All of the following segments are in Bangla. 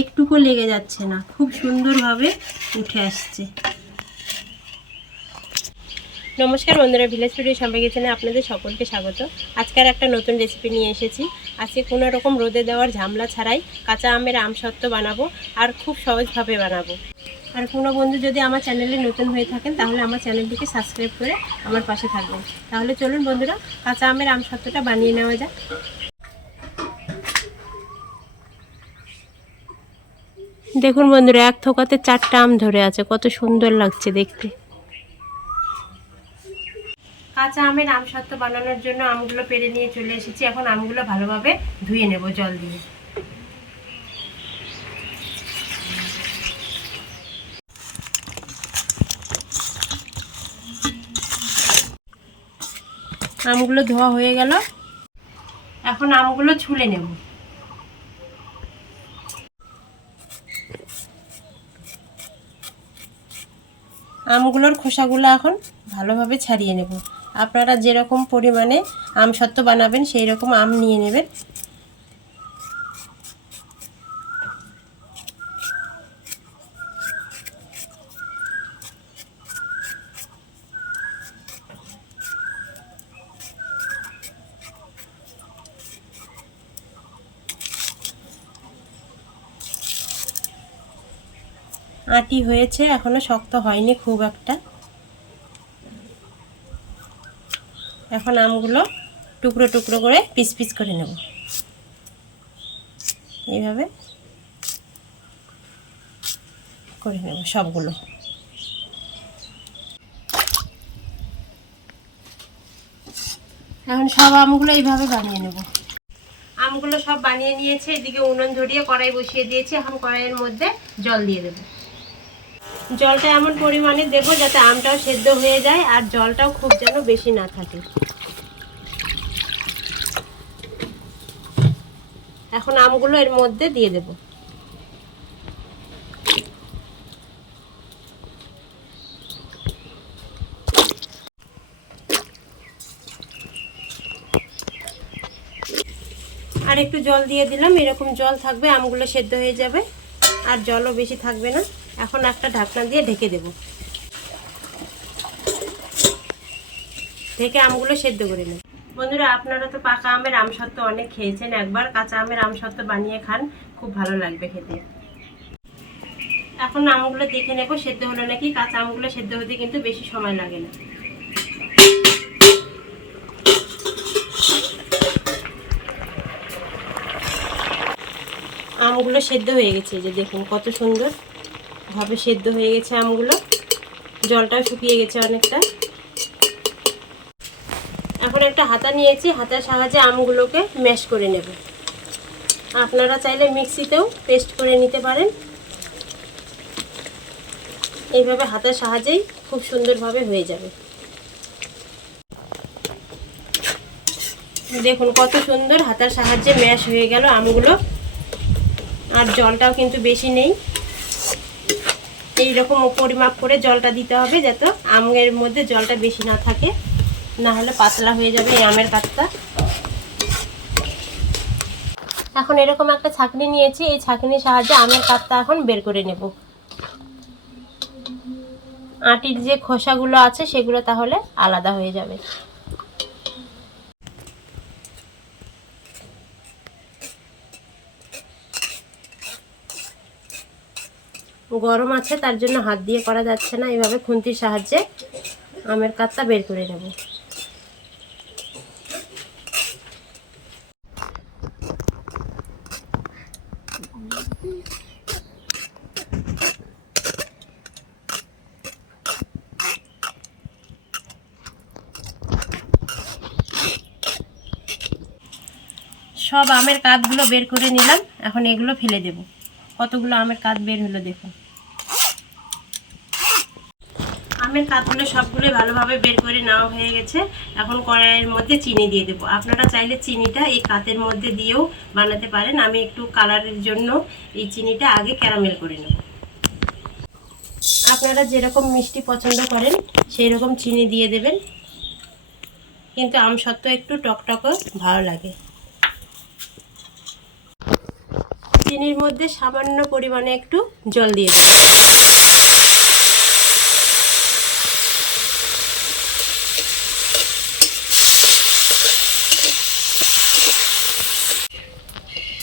একটুকু লেগে যাচ্ছে না। খুব সুন্দরভাবে উঠে আসছে। নমস্কার বন্ধুরা, ভিলেজ স্টুডিও সম্পর্কে কিচেনে আপনাদের সকলকে স্বাগত। আজকের একটা নতুন রেসিপি নিয়ে এসেছি। আজকে কোনো রকম রোদে দেওয়ার ঝামলা ছাড়াই কাঁচা আমের আমসত্ত্ব বানাবো আর খুব সহজভাবে বানাবো। আর কোনো বন্ধু যদি আমার চ্যানেলে নতুন হয়ে থাকেন, তাহলে আমার চ্যানেলটিকে সাবস্ক্রাইব করে আমার পাশে থাকবেন। তাহলে চলুন বন্ধুরা, কাঁচা আমের আমসত্ত্বটা বানিয়ে নেওয়া যাক। দেখুন বন্ধুরা, এক থোকাতে চারটা আম ধরে আছে, কত সুন্দর লাগছে দেখতে। কাঁচা আমের আম সত্ত্ব বানানোর জন্য আমগুলো পেরে নিয়ে চলে এসেছি। এখন আমগুলো ভালোভাবে ধুয়ে নেব জল দিয়ে। আমগুলো ধোয়া হয়ে গেল। এখন আমগুলো ছুলে নেব। আমগুলোর খোসাগুলো এখন ভালোভাবে ছাড়িয়ে নেব। আপনারা যেরকম পরিমাণে আম সত্ত্ব বানাবেন সেই রকম আম নিয়ে নেবেন। আটি হয়েছে, এখনও শক্ত হয়নি খুব একটা। এখন আমগুলো টুকরো টুকরো করে পিস পিস করে নেব। এইভাবে করে নেব সবগুলো। এখন সব আমগুলো এইভাবে বানিয়ে নেব। আমগুলো সব বানিয়ে নিয়েছে, এদিকে উনুন ধরিয়ে কড়াই বসিয়ে দিয়েছি, এখন কড়াইয়ের মধ্যে জল দিয়ে দেবো। জলটা এমন পরিমাণে দেবো যাতে আমটাও সেদ্ধ হয়ে যায় আর জলটাও খুব যেন বেশি না থাকে। এখন আমগুলো এর মধ্যে দিয়ে দেব। আর একটু জল দিয়ে দিলাম, এরকম জল থাকবে, আমগুলো সেদ্ধ হয়ে যাবে, আর জলও বেশি থাকবে না। এখন একটা ঢাকনা দিয়ে ঢেকে দেব। ঢেকে আমগুলো সেদ্ধ করে নেব। বন্ধুরা, আপনারা তো পাকা আমের আমসত্ত্ব অনেক খেয়েছেন একবার। কাঁচা আমের আমসত্ত্ব বানিয়ে খান, খুব ভালো লাগবে খেতে। এখন আমগুলো দেখে নেব, সেদ্ধ হলো নাকি? কাঁচা আমগুলো সেদ্ধ হতে কিন্তু বেশি সময় লাগে না। আমগুলো সেদ্ধ হয়ে গেছে যে দেখুন কত সুন্দর। ভাবে সেদ্ধ হয়ে গেছে আমগুলো। জলটাও শুকিয়ে গেছে অনেকটা। এখন একটা হাতা নিয়েছি, হাতার সাহায্যে আমগুলোকে ম্যাশ করে নেব। আপনারা চাইলে মিক্সিতেও পেস্ট করে নিতে পারেন। এইভাবে হাতের সাহায্যেই খুব সুন্দরভাবে হয়ে যাবে। দেখুন কত সুন্দর হাতার সাহায্যে ম্যাশ হয়ে গেল আমগুলো। আর জলটাও কিন্তু বেশি নেই। এই রকম পরিমাপ করে জলটা দিতে হবে যাতে আমের মধ্যে জলটা বেশি না থাকে। না হলে পাতলা হয়ে যাবে এই আমের কাতটা এখন এরকম একটা ছাঁকনি নিয়েছি, এই ছাঁকনির সাহায্যে আমের কাতটা এখন বের করে নেব। আটির যে খোসাগুলো আছে সেগুলো তাহলে আলাদা হয়ে যাবে। গরম আছে, তার জন্য হাত দিয়ে করা যাচ্ছে না। এভাবে খুন্তির সাহায্যে আমের কাতটা বের করে নেব। সব আমের কাতগুলো বের করে নিলাম। এখন এগুলো ফেলে দেব। কতগুলো আমের কাত বের হলো দেখুন। আমের কাতগুলো সবগুলো ভালোভাবে বের করে নেওয়া হয়ে গেছে। এখন কড়াইয়ের মধ্যে চিনি দিয়ে দেবো। আপনারা চাইলে চিনিটা এই কাতের মধ্যে দিয়েও বানাতে পারেন। আমি একটু কালারের জন্য এই চিনিটা আগে ক্যারামেল করে নেব। আপনারা যেরকম মিষ্টি পছন্দ করেন সেই রকম চিনি দিয়ে দেবেন। কিন্তু আম সত্ত্বেও একটু টকটকও ভালো লাগে। চিনির মধ্যে সামান্য পরিমাণে একটু জল দিয়ে দেবো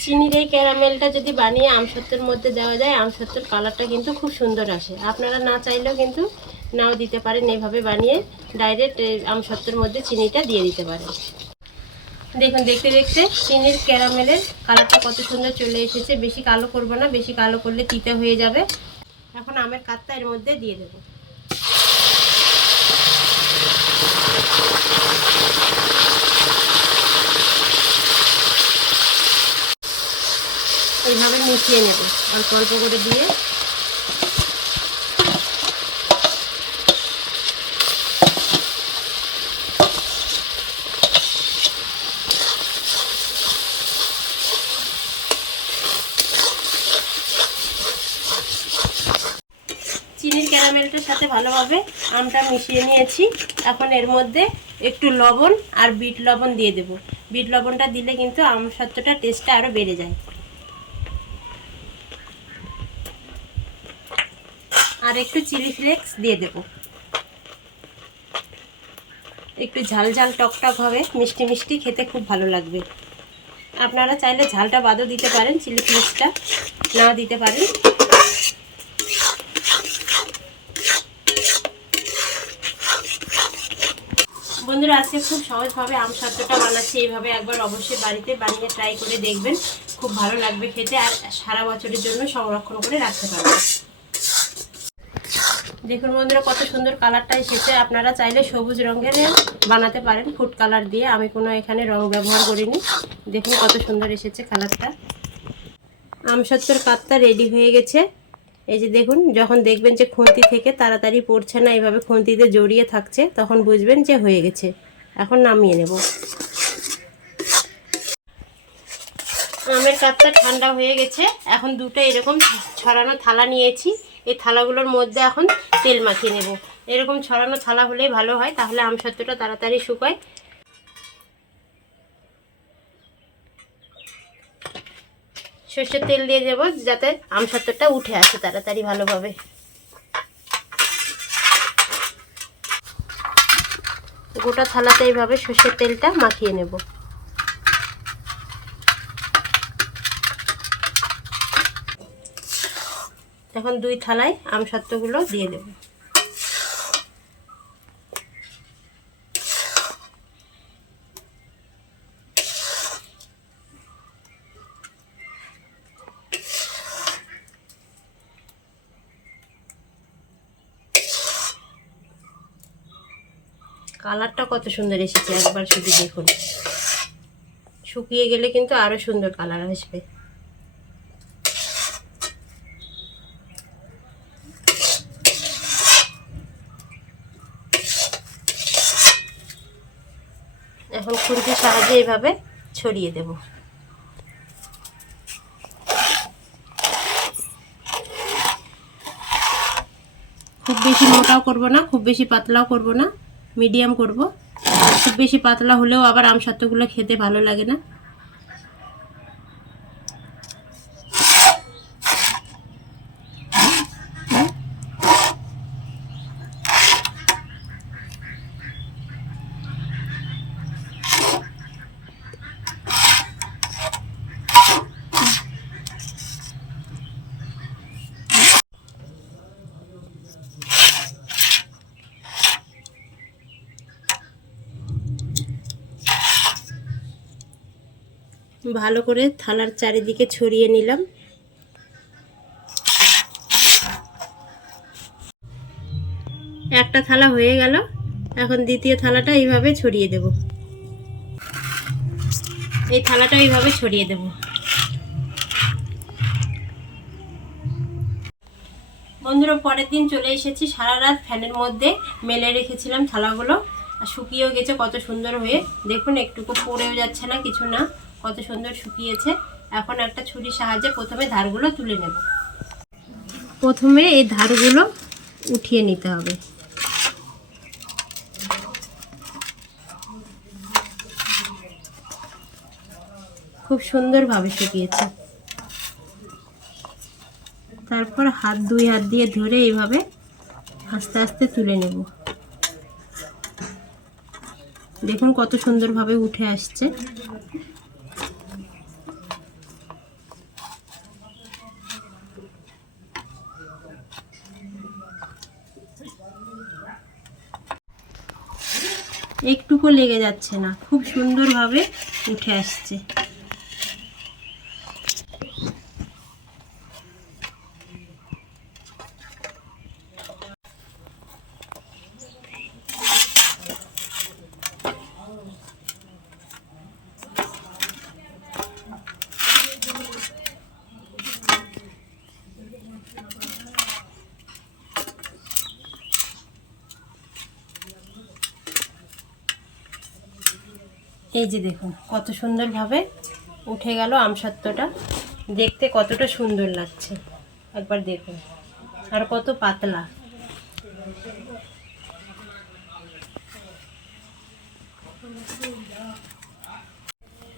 চিনির এই ক্যারামেলটা যদি বানিয়ে আমসত্ত্বের মধ্যে দেওয়া যায় আমসত্ত্বের কালারটা কিন্তু খুব সুন্দর আসে। আপনারা না চাইলেও কিন্তু নাও দিতে পারেন এইভাবে বানিয়ে ডাইরেক্ট আমসত্ত্বের মধ্যে চিনিটা দিয়ে দিতে পারেন। দেখুন, দেখতে দেখতে চিনির ক্যারামেলের কালারটা কত সুন্দর চলে এসেছে। বেশি কালো করব না, বেশি কালো করলে তিতে হয়ে যাবে। এখন আমের কাতটা এর মধ্যে দিয়ে দেবো। এইভাবে মিশিয়ে নেব। অল্প অল্প করে দিয়ে। চিনির ক্যারামেলটার সাথে ভালোভাবে আমটা মিশিয়ে নিয়েছি। এখন এর মধ্যে একটু লবণ আর বিট লবণ দিয়ে দেব। বিট লবণটা দিলে কিন্তু আম সত্যটা টেস্টটা আরও বেড়ে যায়। আর একটু চিলি ফ্লেক্স দিয়ে দেব। একটু ঝাল ঝাল টক টক হবে, মিষ্টি মিষ্টি, খেতে খুব ভালো লাগবে। আপনারা চাইলে ঝালটা বাদও দিতে পারেন, চিলি ফ্লেক্সটা নাও দিতে পারেন। বন্ধুরা, আজকে খুব সহজভাবে আম সত্ত্বটা বানাচ্ছি, এইভাবে একবার অবশ্যই বাড়িতে বানিয়ে ট্রাই করে দেখবেন। খুব ভালো লাগবে খেতে আর সারা বছরের জন্য সংরক্ষণ করে রাখতে পারবেন। দেখুন বন্ধুরা, কত সুন্দর কালারটা এসেছে। আপনারা চাইলে সবুজ রঙের বানাতে পারেন ফুড কালার দিয়ে। আমি কোনো এখানে রং ব্যবহার করিনি। দেখুন কত সুন্দর এসেছে কালারটা আমসত্তর কাতটা রেডি হয়ে গেছে। এই যে দেখুন, যখন দেখবেন যে খুন্তি থেকে তাড়াতাড়ি পড়ছে না, এইভাবে খুন্তিতে জড়িয়ে থাকছে, তখন বুঝবেন যে হয়ে গেছে। এখন নামিয়ে নেব। আমের কাতটা ঠান্ডা হয়ে গেছে। এখন দুটো এরকম ছড়ানো থালা নিয়েছি। এই থালাগুলোর মধ্যে এখন তেল মাখিয়ে নেব। এরকম ছড়ানো থালা হলেই ভালো হয়, তাহলে আম সত্যটা তাড়াতাড়ি শুকায়। সর্ষের তেল দিয়ে দেবো যাতে আম সত্তরটা উঠে আসে তাড়াতাড়ি ভালোভাবে। গোটা থালাতে এইভাবে সর্ষের তেলটা মাখিয়ে নেব। এখন দুই থালায় আম সত্ত্বগুলো দিয়ে দেব। কালারটা কত সুন্দর এসেছে, একবার শুধু দেখুন। শুকিয়ে গেলে কিন্তু আরও সুন্দর কালার আসবে। এখন খুরিতে সাহায্যে এইভাবে ছড়িয়ে দেব। খুব বেশি মোটাও করব না, খুব বেশি পাতলাও করব না, মিডিয়াম করব। খুব বেশি পাতলা হলেও আবার আম সত্ত্বগুলো খেতে ভালো লাগে না। ভালো করে থালার চারিদিকে ছড়িয়ে নিলাম। একটা থালা হয়ে গেল। এখন দ্বিতীয় থালাটা এইভাবে ছড়িয়ে দেব। এই থালাটা এইভাবে ছড়িয়ে দেব। বন্ধুরা, পরের দিন চলে এসেছি। সারা রাত ফ্যানের মধ্যে মেলে রেখেছিলাম থালাগুলো। আর শুকিয়েও গেছে কত সুন্দর হয়ে। দেখুন, একটুকু পড়েও যাচ্ছে না, কিছু না। কত সুন্দর শুকিয়েছে। এখন একটা ছুরির সাহায্যে প্রথমে ধারগুলো তুলে নেব। প্রথমে এই ধারগুলো উঠিয়ে নিতে হবে। খুব সুন্দরভাবে শুকিয়েছে। তারপর হাত দুই হাত দিয়ে ধরে এইভাবে আস্তে আস্তে তুলে নেব। দেখুন কত সুন্দরভাবে উঠে আসছে। একটুকু লেগে যাচ্ছে না। খুব সুন্দরভাবে উঠে আসছে। এই যে দেখুন, কত সুন্দরভাবে উঠে গেল আমসত্ত্বটা দেখতে কতটা সুন্দর লাগছে। একবার দেখুন, আর কত পাতলা।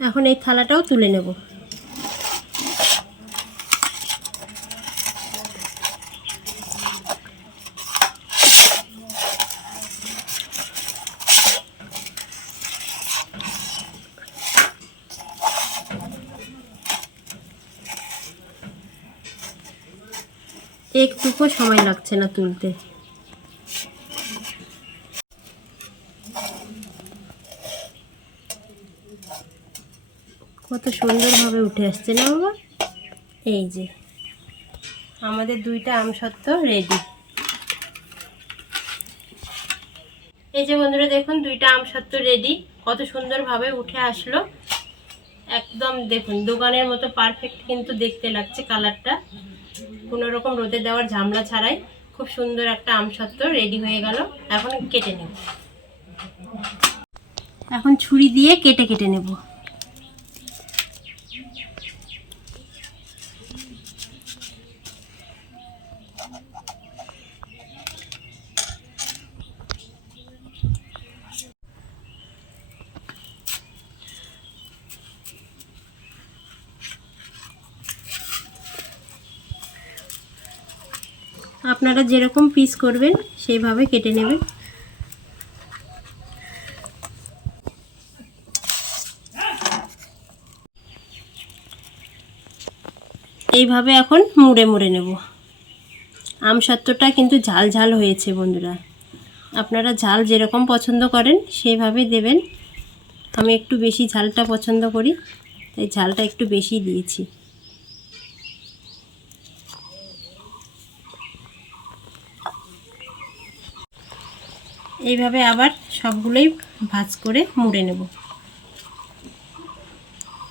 এখন এই থালাটাও তুলে নেব। একটুকু সময় লাগছে না তুলতে। কত সুন্দরভাবে উঠে আসছে না বাবা? এই যে, আমাদের দুইটা আমসত্ত্ব রেডি এই যে বন্ধুরা, দেখুন, দুইটা আমসত্ত্ব রেডি কত সুন্দরভাবে উঠে আসলো। একদম দেখুন, দোকানের মতো পারফেক্ট কিন্তু দেখতে লাগছে কালারটা কোনো রকম রোদে দেওয়ার ঝামলা ছাড়াই খুব সুন্দর একটা আমসত্ত্ব রেডি হয়ে গেল। এখন কেটে নেব। এখন ছুরি দিয়ে কেটে কেটে নেব। আপনারা যেরকম পিস করবেন, সেইভাবে কেটে নেবেন। এইভাবে এখন মুড়ে মুড়ে নেব। আম সত্ত্বটা কিন্তু ঝাল ঝাল হয়েছে বন্ধুরা। আপনারা ঝাল যেরকম পছন্দ করেন, সেইভাবেই দেবেন। আমি একটু বেশি ঝালটা পছন্দ করি, তাই ঝালটা একটু বেশি দিয়েছি। এইভাবে আবার সবগুলোই ভাজ করে মুড়ে নেব।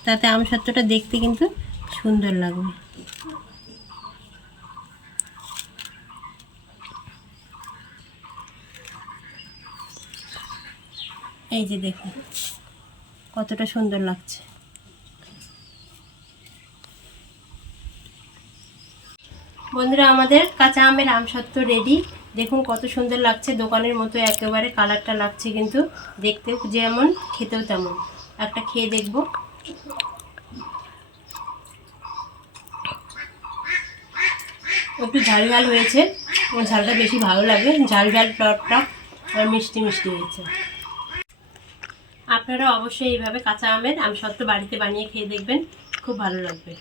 তাতে আম সত্ত্বটা দেখতে কিন্তু সুন্দর লাগবে। এই যে দেখুন, কতটা সুন্দর লাগছে। বন্ধুরা, আমাদের কাঁচা আমের আমসত্ত্ব রেডি দেখুন কত সুন্দর লাগছে, দোকানের মতো একেবারে কালারটা লাগছে কিন্তু দেখতেও যেমন, খেতেও তেমন। একটা খেয়ে দেখব। একটু ঝাল ঝাল হয়েছে আমার ঝালটা বেশি ভালো লাগে। ঝাল ঝাল টক আর মিষ্টি মিষ্টি হয়েছে। আপনারা অবশ্যই এইভাবে কাঁচা আমের আমসত্ত্ব বাড়িতে বানিয়ে খেয়ে দেখবেন, খুব ভালো লাগবে।